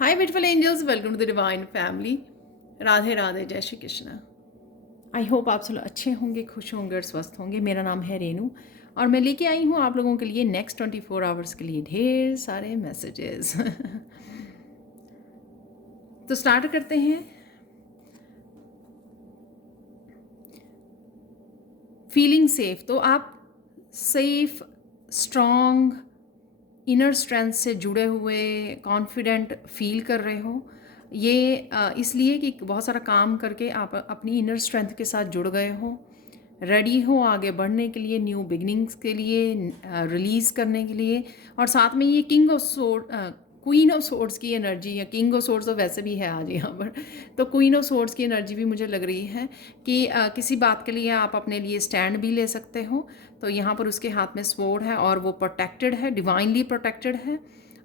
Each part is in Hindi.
Hi beautiful angels, welcome to the divine family. Radhe Radhe, जय श्री कृष्ण। आई होप आप सब अच्छे होंगे, खुश होंगे और स्वस्थ होंगे। मेरा नाम है रेनू और मैं लेके आई हूँ आप लोगों के लिए नेक्स्ट 24 आवर्स के लिए ढेर सारे मैसेजेस। तो स्टार्ट करते हैं। फीलिंग सेफ, तो आप सेफ, स्ट्रॉन्ग, इनर स्ट्रेंथ से जुड़े हुए, कॉन्फिडेंट फील कर रहे हो। ये इसलिए कि बहुत सारा काम करके आप अपनी इनर स्ट्रेंथ के साथ जुड़ गए हो, रेडी हो आगे बढ़ने के लिए, न्यू बिगनिंग्स के लिए, रिलीज़ करने के लिए। और साथ में ये king of sword, queen of swords की एनर्जी, या किंग ऑफ सोर्ड्स तो वैसे भी है आज यहाँ पर, तो क्वीन ऑफ सोर्ड्स की एनर्जी भी मुझे लग रही है कि किसी बात के लिए आप अपने लिए स्टैंड भी ले सकते हो। तो यहाँ पर उसके हाथ में स्वॉर्ड है और वो प्रोटेक्टेड है, डिवाइनली प्रोटेक्टेड है।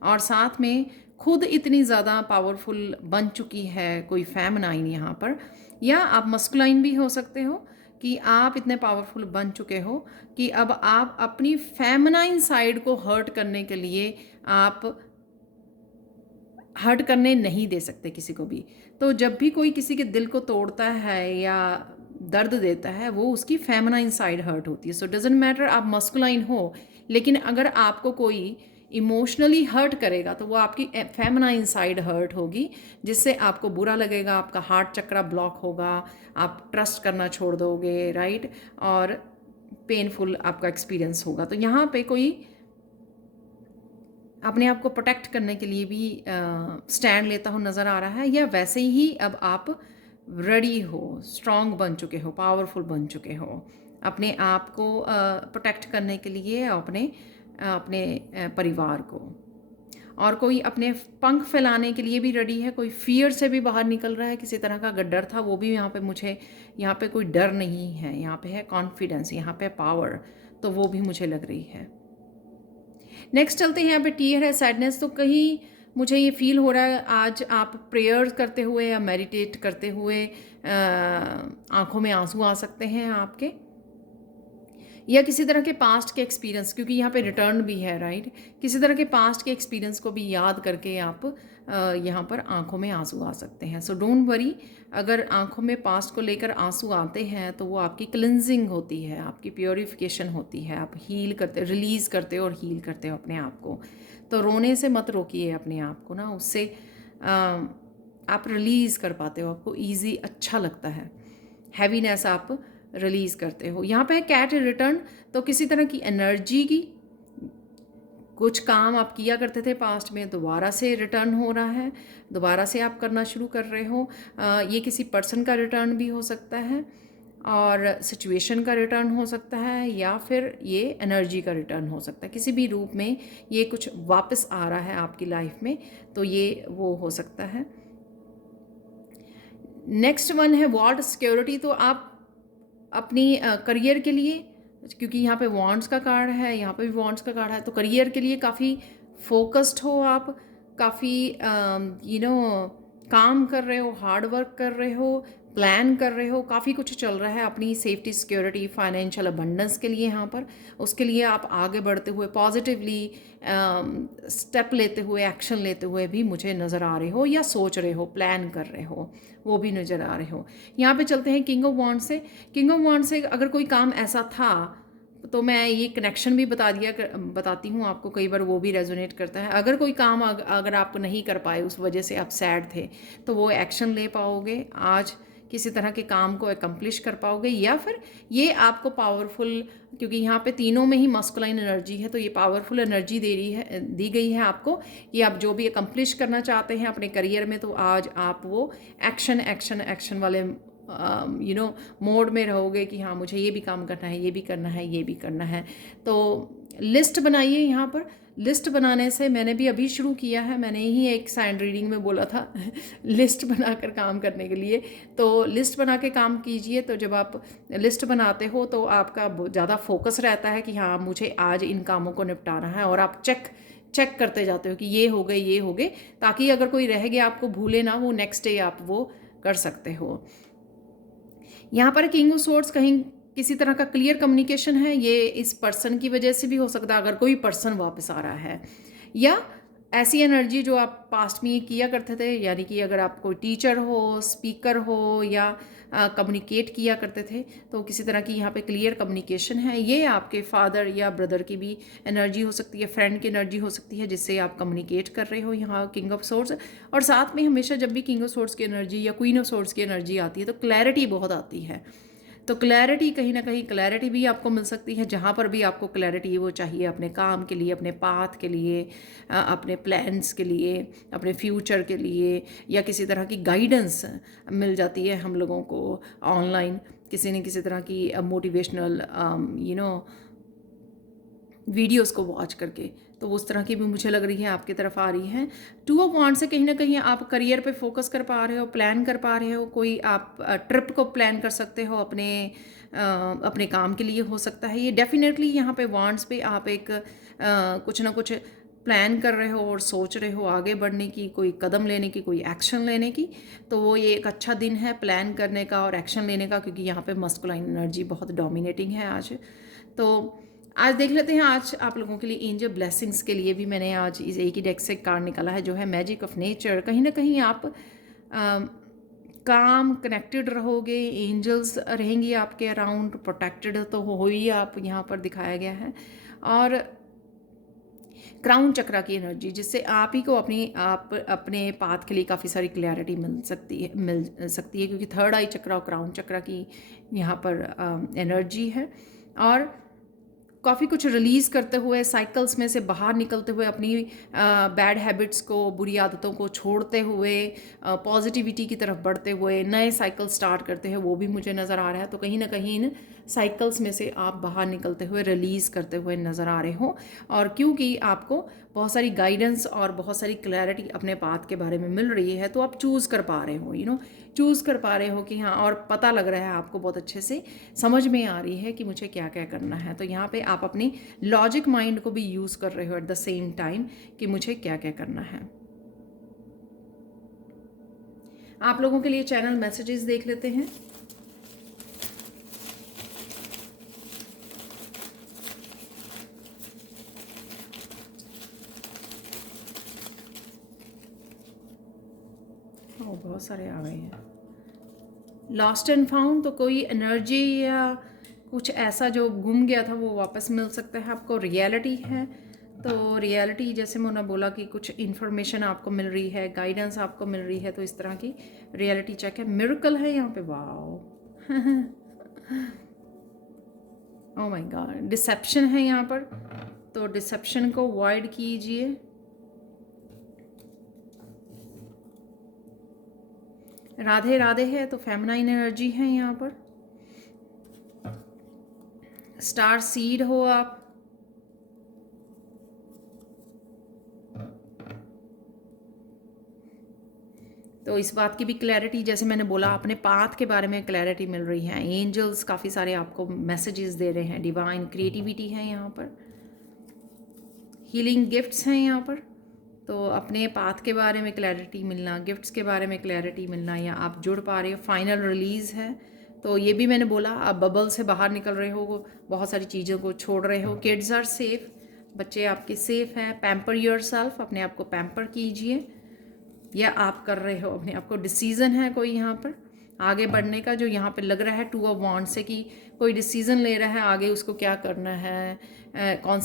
और साथ में खुद इतनी ज़्यादा पावरफुल बन चुकी है, कोई फेमिनाइन यहाँ पर, या आप मस्कुलाइन भी हो सकते हो कि आप इतने पावरफुल बन चुके हो कि अब आप अपनी फेमिनाइन साइड को हर्ट करने के लिए आप हर्ट करने नहीं दे सकते किसी को भी। तो जब भी कोई किसी के दिल को तोड़ता है या दर्द देता है, वो उसकी फेमिनाइन साइड हर्ट होती है। सो डजेंट मैटर आप मस्कुलाइन हो, लेकिन अगर आपको कोई इमोशनली हर्ट करेगा तो वो आपकी फेमिनाइन साइड हर्ट होगी, जिससे आपको बुरा लगेगा, आपका हार्ट चक्रा ब्लॉक होगा, आप ट्रस्ट करना छोड़ दोगे, राइट, और पेनफुल आपका एक्सपीरियंस होगा। तो यहाँ पे कोई अपने आप को प्रोटेक्ट करने के लिए भी स्टैंड लेता हो नज़र आ रहा है, या वैसे ही अब आप रेडी हो, स्ट्रॉन्ग बन चुके हो, पावरफुल बन चुके हो अपने आप को प्रोटेक्ट करने के लिए, अपने अपने परिवार को। और कोई अपने पंख फैलाने के लिए भी रेडी है, कोई फियर से भी बाहर निकल रहा है, किसी तरह का अगर डर था वो भी यहाँ पे मुझे, यहाँ पे कोई डर नहीं है, यहाँ पे है कॉन्फिडेंस, यहाँ पे पावर, तो वो भी मुझे लग रही है। नेक्स्ट चलते हैं। यहाँ पे टीयर है, सैडनेस। तो कहीं मुझे ये फील हो रहा है आज आप प्रेयर करते हुए या मेडिटेट करते हुए आंखों में आंसू आ सकते हैं आपके, या किसी तरह के पास्ट के एक्सपीरियंस, क्योंकि यहाँ पे रिटर्न भी है, राइट। किसी तरह के पास्ट के एक्सपीरियंस को भी याद करके आप यहाँ पर आंखों में आंसू आ सकते हैं। सो डोंट वरी, अगर आंखों में पास्ट को लेकर आंसू आते हैं तो वो आपकी क्लिनजिंग होती है, आपकी प्योरीफिकेशन होती है, आप हील करते, रिलीज़ करते हो और हील करते हो अपने आप को। तो रोने से मत रोकिए अपने आप को ना, उससे आप रिलीज़ कर पाते हो, आपको ईजी अच्छा लगता है, हैवीनेस आप रिलीज़ करते हो। यहाँ पे है कैट रिटर्न, तो किसी तरह की एनर्जी की, कुछ काम आप किया करते थे पास्ट में, दोबारा से रिटर्न हो रहा है, दोबारा से आप करना शुरू कर रहे हो। ये किसी पर्सन का रिटर्न भी हो सकता है, और सिचुएशन का रिटर्न हो सकता है, या फिर ये एनर्जी का रिटर्न हो सकता है। किसी भी रूप में ये कुछ वापस आ रहा है आपकी लाइफ में, तो ये वो हो सकता है। नेक्स्ट वन है वॉल्ट सिक्योरिटी। तो आप अपनी करियर के लिए, क्योंकि यहाँ पे वॉन्ट्स का कार्ड है, यहाँ पे भी वॉन्ट्स का कार्ड है, तो करियर के लिए काफ़ी फोकस्ड हो आप, काफ़ी काम कर रहे हो, हार्ड वर्क कर रहे हो, प्लान कर रहे हो, काफ़ी कुछ चल रहा है अपनी सेफ्टी, सिक्योरिटी, फाइनेंशियल अबंडेंस के लिए। यहाँ पर उसके लिए आप आगे बढ़ते हुए, पॉजिटिवली स्टेप लेते हुए, एक्शन लेते हुए भी मुझे नज़र आ रहे हो, या सोच रहे हो, प्लान कर रहे हो, वो भी नज़र आ रहे हो। यहाँ पे चलते हैं किंग ऑफ वॉन्ड से। किंग ऑफ वॉन्ड से अगर कोई काम ऐसा था, तो मैं ये कनेक्शन भी बताती हूँ आपको, कई बार वो भी रेजोनेट करता है। अगर कोई काम अगर आप नहीं कर पाए, उस वजह से आप सैड थे, तो वो एक्शन ले पाओगे आज, किसी तरह के काम को एकम्प्लिश कर पाओगे, या फिर ये आपको पावरफुल, क्योंकि यहाँ पे तीनों में ही मस्कुलाइन एनर्जी है, तो ये पावरफुल एनर्जी दी गई है आपको कि आप जो भी एकम्प्लिश करना चाहते हैं अपने करियर में, तो आज आप वो एक्शन एक्शन एक्शन वाले मोड में रहोगे कि हाँ मुझे ये भी काम करना है, ये भी करना है, ये भी करना है। तो लिस्ट बनाइए। यहाँ पर लिस्ट बनाने से मैंने भी अभी शुरू किया है, मैंने ही एक साइंड रीडिंग में बोला था लिस्ट बनाकर काम करने के लिए। तो लिस्ट बना के काम कीजिए। तो जब आप लिस्ट बनाते हो तो आपका ज़्यादा फोकस रहता है कि हाँ मुझे आज इन कामों को निपटाना है, और आप चेक करते जाते हो कि ये हो गए, ये हो गए, ताकि अगर कोई रह गया आपको भूले ना, वो नेक्स्ट डे आप वो कर सकते हो। यहाँ पर किंग ऑफ सोर्ड्स, कहीं किसी तरह का क्लियर कम्युनिकेशन है, ये इस पर्सन की वजह से भी हो सकता है, अगर कोई पर्सन वापस आ रहा है, या ऐसी एनर्जी जो आप पास्ट में किया करते थे, यानी कि अगर आप कोई टीचर हो, स्पीकर हो या कम्युनिकेट किया करते थे, तो किसी तरह की यहाँ पे क्लियर कम्युनिकेशन है। ये आपके फादर या ब्रदर की भी एनर्जी हो सकती है, फ्रेंड की एनर्जी हो सकती है, जिससे आप कम्युनिकेट कर रहे हो यहाँ किंग ऑफ सोर्ड्स। और साथ में हमेशा जब भी किंग ऑफ सोर्ड्स की एनर्जी या क्वीन ऑफ सोर्ड्स की एनर्जी आती है तो क्लैरिटी बहुत आती है। तो क्लैरिटी, कहीं ना कहीं क्लैरिटी भी आपको मिल सकती है। जहाँ पर भी आपको क्लैरिटी वो चाहिए, अपने काम के लिए, अपने पाथ के लिए, अपने प्लान्स के लिए, अपने फ्यूचर के लिए, या किसी तरह की गाइडेंस मिल जाती है हम लोगों को ऑनलाइन, किसी न किसी तरह की मोटिवेशनल वीडियोस को वॉच करके। तो उस तरह की भी मुझे लग रही है आपकी तरफ आ रही है। टू ऑफ वांड से कहीं ना कहीं आप करियर पे फोकस कर पा रहे हो, प्लान कर पा रहे हो, कोई आप ट्रिप को प्लान कर सकते हो अपने काम के लिए हो सकता है ये। डेफिनेटली यहाँ पे वांड्स पे आप एक कुछ ना कुछ प्लान कर रहे हो और सोच रहे हो आगे बढ़ने की, कोई कदम लेने की, कोई एक्शन लेने की। तो वो ये एक अच्छा दिन है प्लान करने का और एक्शन लेने का, क्योंकि यहाँ पे मस्कुलाइन एनर्जी बहुत डोमिनेटिंग है आज। तो आज देख लेते हैं, आज आप लोगों के लिए एंजल ब्लेसिंग्स के लिए भी मैंने आज इस एक ही डेक से कार्ड निकाला है, जो है मैजिक ऑफ नेचर। कहीं ना कहीं आप काम कनेक्टेड रहोगे, एंजल्स रहेंगी आपके अराउंड, प्रोटेक्टेड तो हो ही आप, यहाँ पर दिखाया गया है। और क्राउन चक्रा की एनर्जी, जिससे आप ही को अपने पाथ के लिए काफ़ी सारी क्लैरिटी मिल सकती है, क्योंकि थर्ड आई चक्रा और क्राउन चक्रा की यहाँ पर एनर्जी है। और काफ़ी कुछ रिलीज़ करते हुए, साइकिल्स में से बाहर निकलते हुए, अपनी बैड हैबिट्स को, बुरी आदतों को छोड़ते हुए, पॉजिटिविटी की तरफ बढ़ते हुए नए साइकिल स्टार्ट करते हैं, वो भी मुझे नज़र आ रहा है। तो कहीं ना कहीं इन साइकिल्स में से आप बाहर निकलते हुए, रिलीज़ करते हुए नज़र आ रहे हो। और क्योंकि आपको बहुत सारी गाइडेंस और बहुत सारी क्लैरिटी अपने पाथ के बारे में मिल रही है, तो आप चूज़ कर पा रहे हो, चूज़ कर पा रहे हो कि हाँ, और पता लग रहा है आपको, बहुत अच्छे से समझ में आ रही है कि मुझे क्या क्या करना है। तो यहाँ पे आप अपनी लॉजिक माइंड को भी यूज़ कर रहे हो एट द सेम टाइम कि मुझे क्या क्या करना है। आप लोगों के लिए चैनल मैसेजेस देख लेते हैं। बहुत सारे आ गए हैं। लॉस्ट एंड फाउंड, तो कोई एनर्जी या कुछ ऐसा जो गुम गया था वो वापस मिल सकता है आपको। रियलिटी है, तो रियलिटी जैसे मैंने बोला कि कुछ इन्फॉर्मेशन आपको मिल रही है, गाइडेंस आपको मिल रही है, तो इस तरह की रियलिटी चेक है। मिरेकल है यहाँ पे, wow oh my god. Deception है यहाँ पर, तो डिसेप्शन को अवॉइड कीजिए। राधे राधे है, तो फेमिनाइन एनर्जी है यहाँ पर। स्टार सीड हो आप, तो इस बात की भी क्लैरिटी, जैसे मैंने बोला, अपने पाथ के बारे में क्लैरिटी मिल रही है। एंजल्स काफ़ी सारे आपको मैसेजेस दे रहे हैं। डिवाइन क्रिएटिविटी है यहाँ पर। हीलिंग गिफ्ट्स हैं यहाँ पर, तो अपने पाथ के बारे में क्लैरिटी मिलना, गिफ्ट्स के बारे में क्लैरिटी मिलना, या आप जुड़ पा रहे हो। फाइनल रिलीज़ है, तो ये भी मैंने बोला, आप बबल से बाहर निकल रहे हो, बहुत सारी चीज़ों को छोड़ रहे हो। किड्स आर सेफ, बच्चे आपके सेफ हैं। पैम्पर योरसेल्फ, अपने आप को पैम्पर कीजिए, या आप कर रहे हो अपने आप को। डिसीज़न है कोई यहाँ पर आगे बढ़ने का, जो यहाँ पे लग रहा है 2 ऑफ वांड से, कि कोई डिसीज़न ले रहा है आगे, उसको क्या करना है, कौन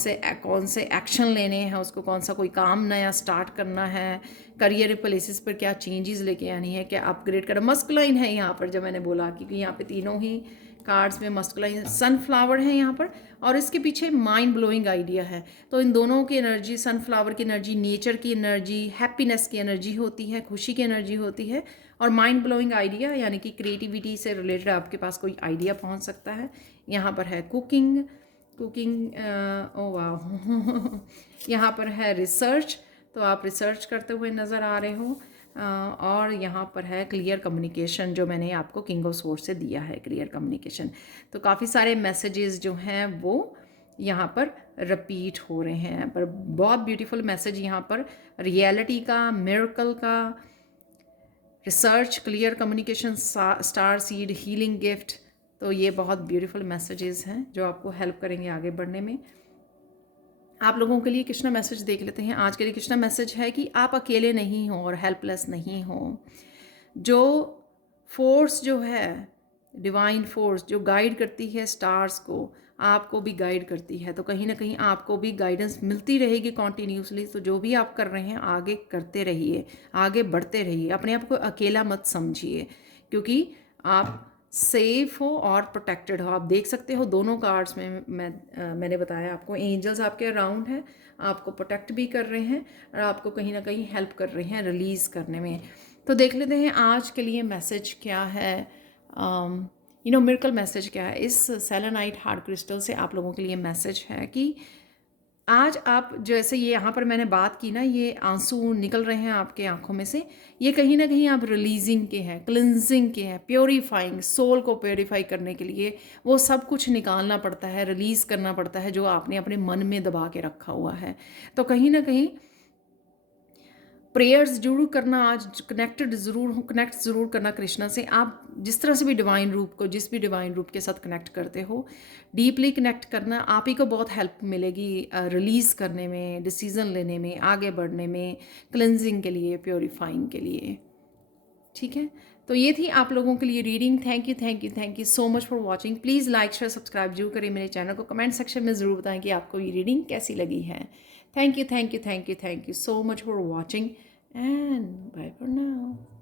से एक्शन लेने हैं उसको, कौन सा कोई काम नया स्टार्ट करना है, करियर प्लेसेस पर क्या चेंजेस लेके आनी है, क्या अपग्रेड करना। मस्कुलाइन है यहाँ पर, जब मैंने बोला, क्योंकि यहाँ पे तीनों ही कार्ड्स में मस्कुलाइन। सनफ्लावर है यहाँ पर, और इसके पीछे माइंड ब्लोइंग आइडिया है। तो इन दोनों की एनर्जी, सनफ्लावर की एनर्जी नेचर की एनर्जी, हैप्पीनेस की एनर्जी होती है, खुशी की एनर्जी होती है, और माइंड ब्लोइंग आइडिया यानी कि क्रिएटिविटी से रिलेटेड आपके पास कोई आइडिया पहुंच सकता है। यहाँ पर है कुकिंग, ओ वाह यहाँ पर है रिसर्च, तो आप रिसर्च करते हुए नज़र आ रहे हो। और यहाँ पर है क्लियर कम्युनिकेशन, जो मैंने आपको किंग ऑफ सोर्ड से दिया है, क्लियर कम्युनिकेशन। तो काफ़ी सारे मैसेजेस जो हैं वो यहाँ पर रिपीट हो रहे हैं, पर बहुत ब्यूटीफुल मैसेज यहाँ पर, रियलिटी का, मिरेकल का, research, clear communication, star seed, healing gift. तो ये बहुत ब्यूटीफुल मैसेजेस हैं जो आपको हेल्प करेंगे आगे बढ़ने में। आप लोगों के लिए कृष्णा मैसेज देख लेते हैं। आज के लिए कृष्णा मैसेज है कि आप अकेले नहीं हो और हेल्पलेस नहीं हो। जो फोर्स जो है, डिवाइन फोर्स जो गाइड करती है स्टार्स को, आपको भी गाइड करती है। तो कहीं ना कहीं आपको भी गाइडेंस मिलती रहेगी कॉन्टीन्यूसली। तो जो भी आप कर रहे हैं आगे करते रहिए, आगे बढ़ते रहिए, अपने आप को अकेला मत समझिए, क्योंकि आप सेफ हो और प्रोटेक्टेड हो। आप देख सकते हो दोनों कार्ड्स में मैंने बताया आपको, एंजल्स आपके अराउंड हैं, आपको प्रोटेक्ट भी कर रहे हैं और आपको कहीं ना कहीं हेल्प कर रहे हैं रिलीज़ करने में। तो देख लेते हैं आज के लिए मैसेज क्या है, मिरेकल मैसेज क्या है। इस सेलेनाइट हार्ड क्रिस्टल से आप लोगों के लिए मैसेज है कि आज आप जैसे ये यहाँ पर मैंने बात की ना, ये आंसू निकल रहे हैं आपके आंखों में से, ये कहीं ना कहीं आप रिलीजिंग के हैं, क्लिनजिंग के हैं, प्योरीफाइंग, सोल को प्योरीफाई करने के लिए वो सब कुछ निकालना पड़ता है, रिलीज़ करना पड़ता है जो आपने अपने मन में दबा के रखा हुआ है। तो कहीं ना कहीं प्रेयर्स जरूर करना, आज कनेक्ट ज़रूर करना कृष्णा से। आप जिस तरह से भी डिवाइन रूप को, जिस भी डिवाइन रूप के साथ कनेक्ट करते हो, डीपली कनेक्ट करना, आप ही को बहुत हेल्प मिलेगी रिलीज़ करने में, डिसीज़न लेने में, आगे बढ़ने में, क्लेंजिंग के लिए, प्योरीफाइंग के लिए। ठीक है, तो ये थी आप लोगों के लिए reading. Thank you so much for watching. Please like share subscribe जरूर करें मेरे चैनल को। कमेंट सेक्शन में ज़रूर बताएं कि आपको ये रीडिंग कैसी लगी है। Thank you so much for watching and bye for now.